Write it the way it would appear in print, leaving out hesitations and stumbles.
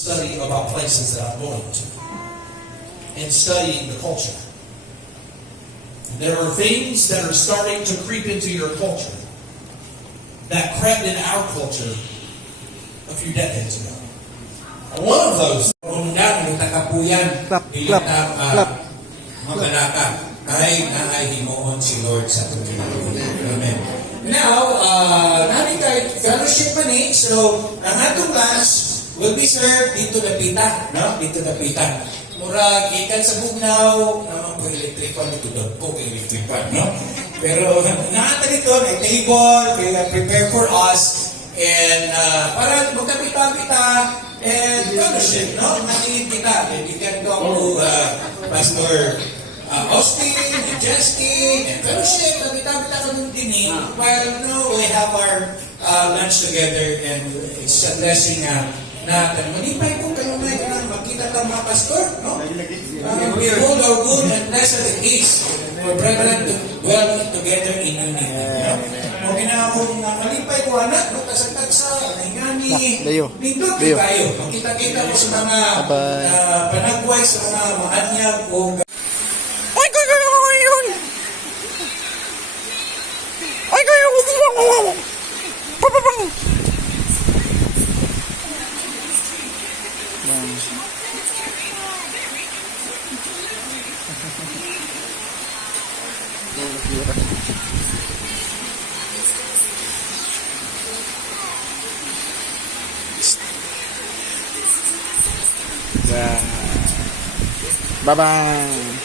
study about places that I'm going to and studying the culture. There are things that are starting to creep into your culture that crept in our culture a few decades ago. And one of those, Undang takapuyan bilang mabanaka ay naahimoon si Lord sa tuloy. Amen. Now, namin tayo fellowship man eh. So, ang atong lunch will be served dito na pita. No? Dito na pita. Mura, gikan sa bugnaw, naman po electrical, ito daw po electrical, no? Pero, naata dito, na table, kaya prepare for us, and para magkapita-pita, and fellowship, no? Natingin kita, and you can talk to Pastor Austin, and Justin, and fellowship, magkita-pita ka nung dinig, while, no, we have our lunch together, and it's a blessing na manipay ko kayo na makita ka mga pastor, no? Behold how good and blessed it is for brethren to dwell together in unity. Kung ginahong malipay ko anak, no? Kasagtagsa, naingani, nindot kayo. Makita-kita ko sa mga panagway, sa mga maanyag o Ay, kayo yun! Ay, kayo yun! Papapang! Bye-bye.